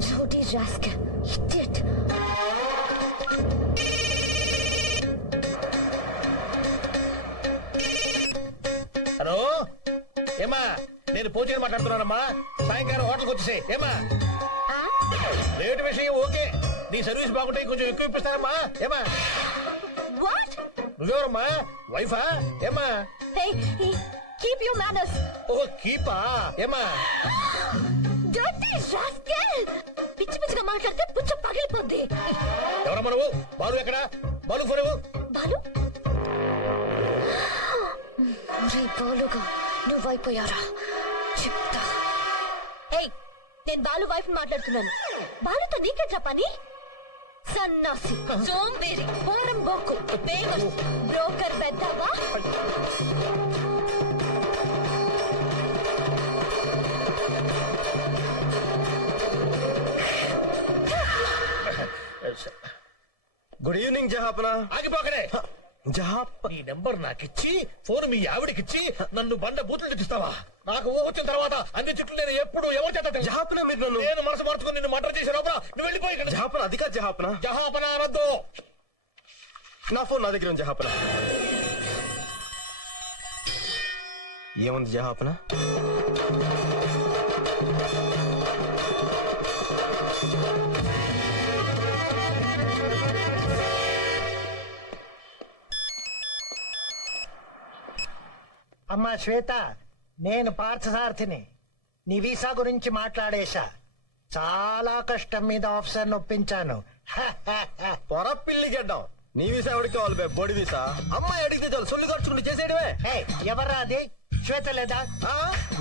Dirty rascal. Idiot. Hello ఏమా, నేను పూజని మాట్లాడుతున్నానమ్మా. సాయంకాలం హోటల్కి వచ్చేసే ఏమా. రేటు విషయం ఓకే, నీ సర్వీస్ బాగుంటే కొంచెం ఎక్కువ ఇప్పిస్తానమ్మా ఏమా. నువ్వెవరమ్మా, వైఫా ఏమా? Keep your manners. ఓ కీపా ఏమా. Dirty rascal. పిచ్చి పిచ్చిగా మాట్లాడితే పుచ్చ పగిలిపోద్ది. ఎవరమ్మా నువ్వు? బాలు ఎక్కడ? బాలు ఫోన్ ఇవ్వు. బాలు బాలుగా నువ్వైపోయారా చెప్తా. నేను బాలు వైఫ్ మాట్లాడుతున్నాను. బాలుతో నీకెట్లా పని? సన్నాసి, సోంబేరి, పోరం బొక్కు, బేగం, బ్రోకర్ పెద్దవా? గుడ్ ఈవినింగ్ జహాపనా. ఆగిపోకనే. జహాప నీ నెంబర్ నాకిచ్చి ఫోన్ మీ ఆవిడికిచ్చి నన్ను బండ బూతులు తెచ్చిస్తావా? నాకు ఊహ వచ్చిన తర్వాత అన్ని చుట్టూ నేను ఎప్పుడు ఎవరు చేత జహాపనా మీరు నన్ను నేను మనసు మార్చుకుని నిన్ను మర్డర్ చేసే లోపల నువ్వు వెళ్ళిపోయి. జహాపనా అది కాదు జహాపనా. జహాపనా అనొద్దు. నా ఫోన్ నా దగ్గర ఉంది జహాపనా. ఏముంది జహాపనా? అమ్మా శ్వేత, నేను పార్థసారథిని. నీ వీసా గురించి మాట్లాడేశా. చాలా కష్టం మీద ఆఫీసర్ నొప్పించాను. పొరపిల్లి గడ్డం. నీ వీసా ఎవరికి కావాలి? బోడి వీసా. అమ్మాయి అడిగితే చాలు సొల్లు ఖర్చుకుంటూ చేసేయడమే. ఎవరా అది? శ్వేత లేదా?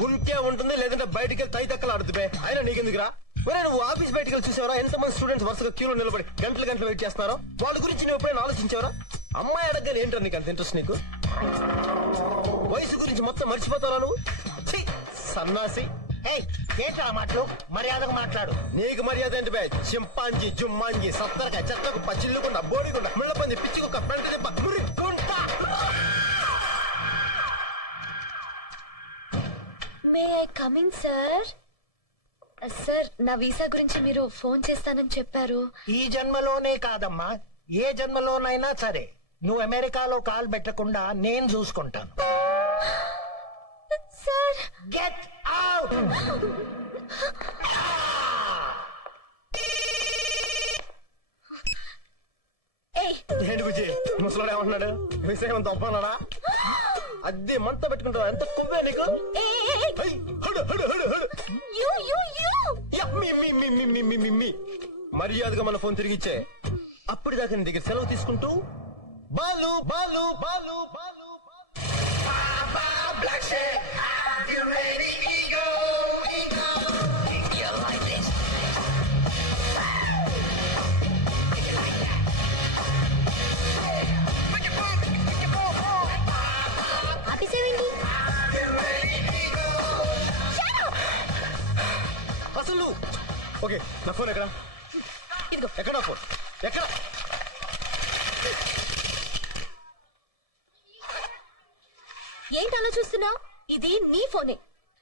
ఉంటే ఉంటుంది, లేదంటే బయటికి వెళ్ళి తై తక్కలు ఆడుతుపే. అయినా నీకెందుకురా? ఒరే నువ్వు ఆఫీస్ బయటికి వెళ్ళి చూసేవరా ఎంతమంది స్టూడెంట్స్ వరుసగా క్యూలో నిలబడి గంటలు వెయిట్ చేస్తున్నారో? వాళ్ళ గురించి నువ్వు ఎప్పుడైనా ఆలోచించావరా? అమ్మాయి అడగని ఏంటో నీకు అంత ఇంట్రెస్ట్? నీకు వయసు గురించి మొత్తం మర్చిపోతావా నువ్వు? సన్నాసి. ఏంటి ఆ మాటలు? మర్యాదగా మాట్లాడు. నీకు మర్యాద ఏంటి బే? చింపాంజీ, జుమ్మాంజీ, సత్తరగా, చెట్లకు పచ్చిల్లుకుండా, బోడిగుండా, ముళ్ళపంది, పిచ్చికొక్క, పెంట దెబ్బ, మురిక్కుంటా. May I come in sir? Sir, నా వీసా గురించి మీరు ఫోన్ చేస్తానని చెప్పారు. ఈ జన్మలోనే కాదమ్మా, ఏ జన్మలోనైనా సరే నువ్వు అమెరికాలో కాలు పెట్టకుండా నేను చూసుకుంటాను. Sir get out. ఏంటి బుజ్జి ముసలాడు ఏమంటున్నాడు? విషయం తప్పన్నాడా? అద్దె మంట పెట్టుకుంటావా? ఎంత కొవ్వే నీకు? మర్యాదగా మన ఫోన్ తిరిగిచ్చే. అప్పటిదాకా నీ దగ్గర సెలవు తీసుకుంటూ బాలు బాలు బాలు బాలు అసలు ఓకే. నా ఫోన్ ఎక్కడ? ఎక్కడ ఫోన్? ఎక్కడ? ఏంటి అలా చూస్తున్నావు? ఇది నీ ఫోనే.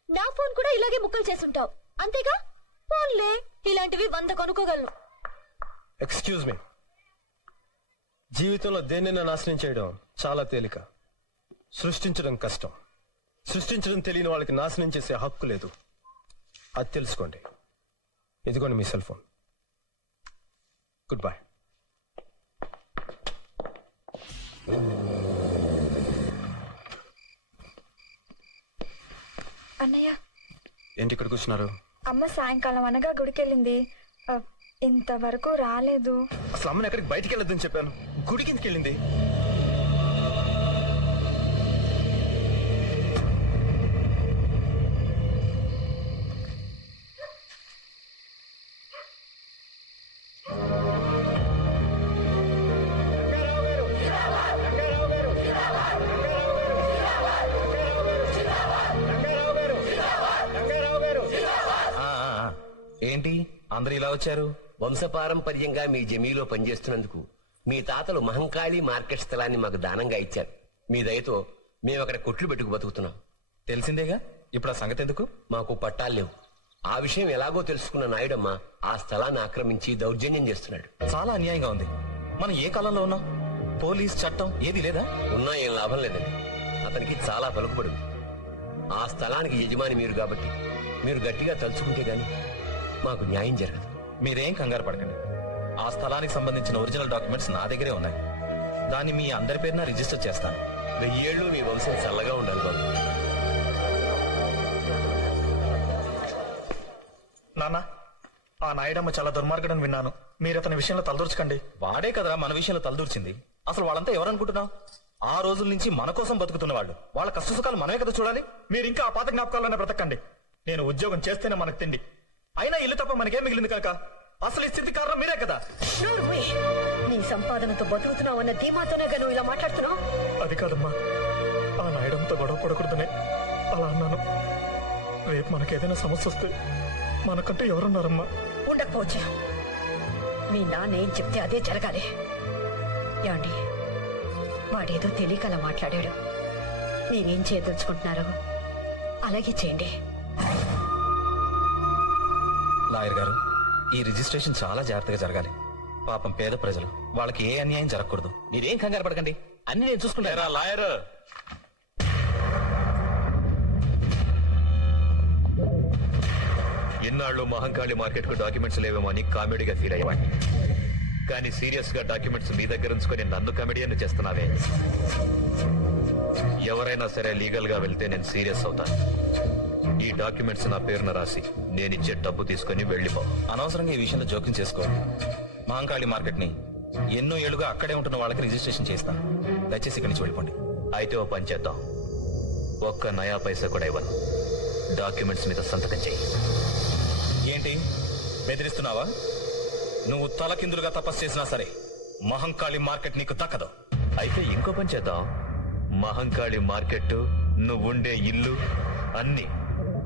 నా ఫోన్ కూడా ఇలాగే ముక్కలు చేసుంటావు అంతేగా? ఫోన్లే, ఇలాంటివి 100 కొనుక్కోగలను. Excuse me. జీవితంలో దేన్నైనా నాశనం చేయడం చాలా తేలిక, సృష్టించడం కష్టం. సృష్టించడం తెలియని వాళ్ళకి నాశనం చేసే హక్కు లేదు. అది తెలుసుకోండి. ఇదిగోండి మీ సెల్ ఫోన్. Good bye. అన్నయ్య, ఏంటి ఇక్కడ కూర్చున్నారు? అమ్మ సాయంకాలం అనగా గుడికెళ్ళింది, ఇంతవరకు రాలేదు. అసలు అమ్మని ఎక్కడికి బయటికి వెళ్ళొద్దని చెప్పాను. గుడికి ఎందుకు వెళ్ళింది? ఏంటి అందరూ ఇలా వచ్చారు? వంశపారంపర్యంగా మీ జమీలో పనిచేస్తున్నందుకు మీ తాతలు మహంకాళి మార్కెట్ స్థలాన్ని మాకు దానంగా ఇచ్చారు. మీ దయతో మేము అక్కడ కొట్లు పెట్టుకు బతుకుతున్నాం. తెలిసిందేగా, ఇప్పుడు ఆ సంగతి ఎందుకు? మాకు పట్టాలు లేవు. ఆ విషయం ఎలాగో తెలుసుకున్న నాయుడమ్మ ఆ స్థలాన్ని ఆక్రమించి దౌర్జన్యం చేస్తున్నాడు. చాలా అన్యాయంగా ఉంది. మనం ఏ కాలంలో ఉన్నాం? పోలీస్ చట్టం ఏది లేదా? ఉన్నా ఏం లాభం లేదండి. అతనికి చాలా పలుకుబడి. ఆ స్థలానికి యజమాని మీరు కాబట్టి మీరు గట్టిగా తలుచుకుంటే గాని మాకు న్యాయం జరగదు. మీరేం కంగారు పడకండి. ఆ స్థలానికి సంబంధించిన ఒరిజినల్ డాక్యుమెంట్స్ నా దగ్గరే ఉన్నాయి. దాన్ని మీ అందరి పేరున రిజిస్టర్ చేస్తాను. 1000 ఏళ్ళు మీ వంశం చల్లగా ఉండాలి బాబు. నాన్న, ఆ నాయుడమ్మ చాలా దుర్మార్గుడని విన్నాను. మీరు అతని విషయంలో తలదూర్చకండి. వాడే కదరా మన విషయంలో తలదూర్చింది. అసలు వాళ్ళంతా ఎవరనుకుంటున్నావు? ఆ రోజుల నుంచి మన కోసం బతుకుతున్న వాళ్ళు. వాళ్ళ కష్టసుఖాలు మనమే కదా చూడాలి. మీరు ఇంకా ఆ పాత జ్ఞాపకాలనే బ్రతకండి. నేను ఉద్యోగం చేస్తేనే మనకు తిండి. అయినా ఇల్లు తప్ప మనకేం మిగిలింది కనుక అసలు ఈ స్థితి కారణం మీరే కదా. నీ సంపాదనతో బతుకుతున్నావు అన్న ధీమాతోనే నువ్వు ఇలా మాట్లాడుతున్నావు. అది కాదమ్మా, ఆ నాయుడంతో గొడవ పడకూడదనే అలా అన్నాను. రేపు మనకేదైనా సమస్య వస్తే మనకంటే ఎవరున్నారమ్మా? ఉండకపోవచ్చు. మీ నాన్న ఏం చెప్తే అదే జరగాలి. యాండి, వాడేదో తెలియక అలా మాట్లాడాడు. మీరేం చేయదలుచుకుంటున్నారో అలాగే చేయండి. లాయర్ గారు, ఈ రిజిస్ట్రేషన్ చాలా జాగ్రత్తగా జరగాలి. పాపం పేద ప్రజలు, వాళ్ళకి ఏ అన్యాయం జరగకూడదు. మీరేం కంగారు పడకండి, అన్ని నేను చూసుకుంటారా. లాయర్, ఇన్నాళ్ళు మహంకాళి మార్కెట్ కు డాక్యుమెంట్స్ లేవేమో అని కామెడీగా ఫీల్ అయ్యేవాడిని. కానీ సీరియస్ గా డాక్యుమెంట్స్ మీ దగ్గర ఉంచుకొని నన్ను కమెడియన్ చేస్తున్నావే. ఎవరైనా సరే లీగల్ గా వెళ్తే నేను సీరియస్ అవుతాను. ఈ డాక్యుమెంట్స్ నా పేరున రాసి నేనిచ్చే డబ్బు తీసుకుని వెళ్ళిపో. అనవసరంగా ఈ విషయంలో జోక్యం చేసుకో. మహంకాళి మార్కెట్ ని ఎన్నో ఏళ్లుగా అక్కడే ఉంటున్న వాళ్ళకి రిజిస్ట్రేషన్ చేస్తాను. దయచేసి ఇక్కడి నుంచి వెళ్ళిపోండి. అయితే ఓ పని చేద్దాం. ఒక్క నయా పైసా కూడా ఇవ్వను. డాక్యుమెంట్స్ మీద సంతకం చెయ్యి. ఏంటి బెదిరిస్తున్నావా? నువ్వు తలకిందులుగా తపస్సు చేసినా సరే మహంకాళి మార్కెట్ నీకు దక్కదు. అయితే ఇంకో పని చేద్దాం. మహంకాళి మార్కెట్, నువ్వుండే ఇల్లు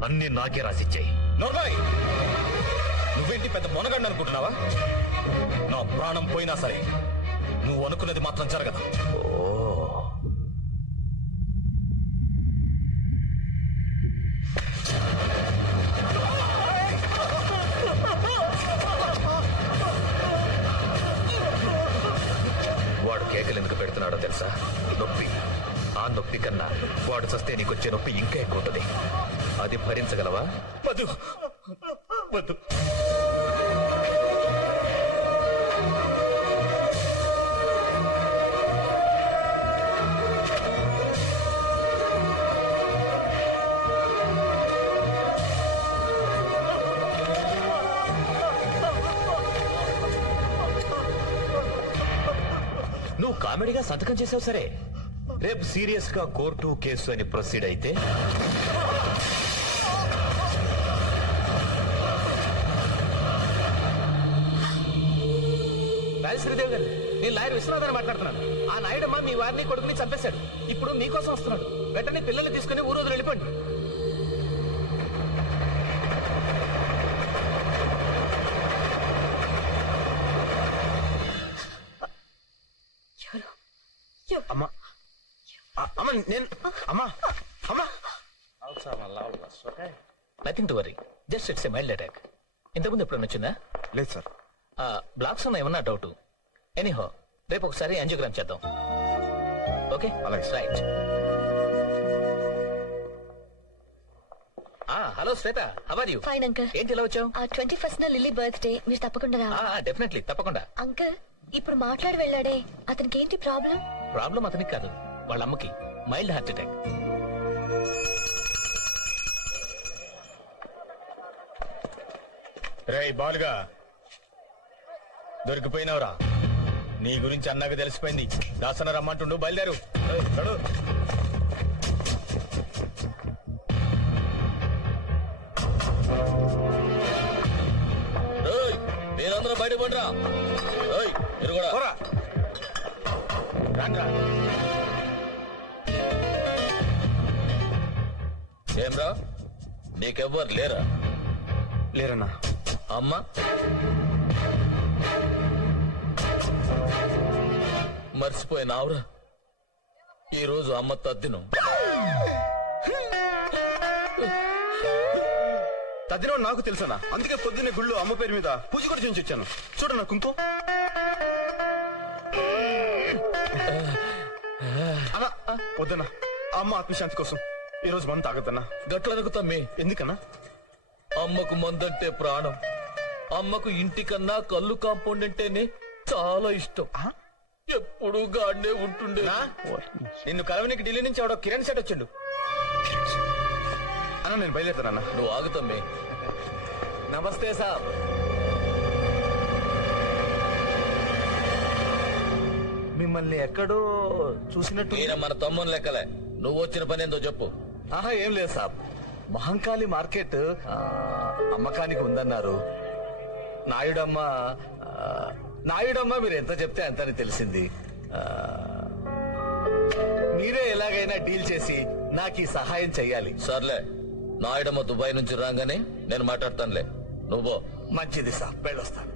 అన్ని నాకే రాసిచ్చాయి. నోర్బాయ్, నువ్వేంటి పెద్ద మొనగండి అనుకుంటున్నావా? నా ప్రాణం పోయినా సరే నువ్వు అనుకున్నది మాత్రం జరగదు. వాడు కేకలు ఎందుకు పెడుతున్నాడో తెలుసా? నొప్పి. ఆ నొప్పి కన్నా వాడు చస్తే నీకొచ్చే నొప్పి ఇంకా ఎక్కువ ఉంటుంది. అది భరించగలవా? వద్దు వద్దు. నువ్వు కామెడీగా సంతకం చేసావు సరే, రేపు సీరియస్ గా కోర్టు కేసు అని ప్రొసీడ్ అయితే శ్రీదేవి గారు, నేను లాయర్ విశ్వనాథాన్ని మాట్లాడుతున్నాను. ఆ నాయుడమ్మ మీ వారిని కొడుకుని చంపేశాడు. ఇప్పుడు మీకోసం వస్తున్నాడు. వెంటనే పిల్లల్ని తీసుకుని ఊరోజు వెళ్ళిపోండి. అమ్మా అమ్మా నేను అమ్మా అమ్మా nothing to worry, just it's a mild attack. ఇంతకుముందు ఎప్పుడన్నా వచ్చిందా? లేదు సార్. బ్లాక్స్ ఉన్న ఏమన్నా డౌట్? ఎనీహో, రేపు ఒకసారి యాంజియోగ్రామ్ చేద్దాం. ఓకే, అలాగే. Right. Hello Shweta, how are you? Fine uncle. ఏంటి ఇలా వచ్చావు? 21st లిల్లీ బర్త్డే, మీరు తప్పకుండా రావాలి. డెఫినెట్లీ, తప్పకుండా. అంకుల్, ఇప్పుడు మాట్లాడి వెళ్ళాడే, అతనికి ఏంటి ప్రాబ్లం? ప్రాబ్లం అతనికి కాదు, వాళ్ళ అమ్మకి మైల్డ్ హార్ట్ అటాక్. రేయ్ బాలుగా, దొరికిపోయినవరా? నీ గురించి అన్నగా తెలిసిపోయింది. దాసన రమ్మంటుండు, బయలుదేరు. మీరందరూ బయట పండిరా. మీరు కూడా రండ్రా. ఏమ్రా, నీకెవ్వరు లేరా? లేరన్నా. అమ్మా, మర్చిపోయినావురా, ఈరోజు అమ్మ తద్దినం. తదినో నాకు తెలుసనా, అందుకే పొద్దున్నే గుళ్ళు అమ్మ పేరు మీద పూజ కూడా చేయించి వచ్చాను. చూడు నా కుంకుమ. అన్నా వద్దన్నా, అమ్మ ఆత్మశాంతి కోసం ఈ రోజు మనం తాగద్దన్నా. గట్లనకు తమ్మి. ఎందుకన్నా? అమ్మకు మందంటే ప్రాణం. అమ్మకు ఇంటికన్నా కళ్ళు కాంపౌండ్ అంటేనే చాలా ఇష్టం. ఎప్పుడు గాడ్నే ఉంటుండే. నిన్ను కలవనికి ఢిల్లీ నుంచి ఎవడో కిరణ్ సెట్ వచ్చిండు. అన్న నేను బయలుదేరుతానన్నా. నువ్వు ఆగుతమ్మే. నమస్తే సార్. మిమ్మల్ని ఎక్కడో చూసినట్టు. ఈయన మన తమ్ముని లెక్కలే. నువ్వు వచ్చిన పని ఏందో చెప్పు. ఆహా ఏం లేదు సాబ్. మహంకాళి మార్కెట్ అమ్మకానికి ఉందన్నారు. నాయుడమ్మ మీరు ఎంత చెప్తే అంతని తెలిసింది. మీరే ఎలాగైనా డీల్ చేసి నాకు ఈ సహాయం చెయ్యాలి. సర్లే, నాయుడమ్మ దుబాయ్ నుంచి రాగానే నేను మాట్లాడతానులే. నువ్వు మంచిది సాబ్, వెళ్ళొస్తాను.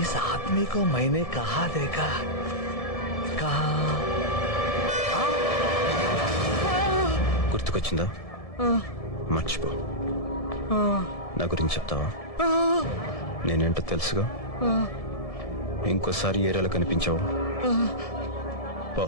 इस आदमी को मैंने कहा देखा, గుర్తుకొచ్చిందా? మర్చిపో. నా గురించి చెప్తావా? నేనేంటో తెలుసుగా. ఇంకోసారి ఏరియాలో కనిపించావు పో.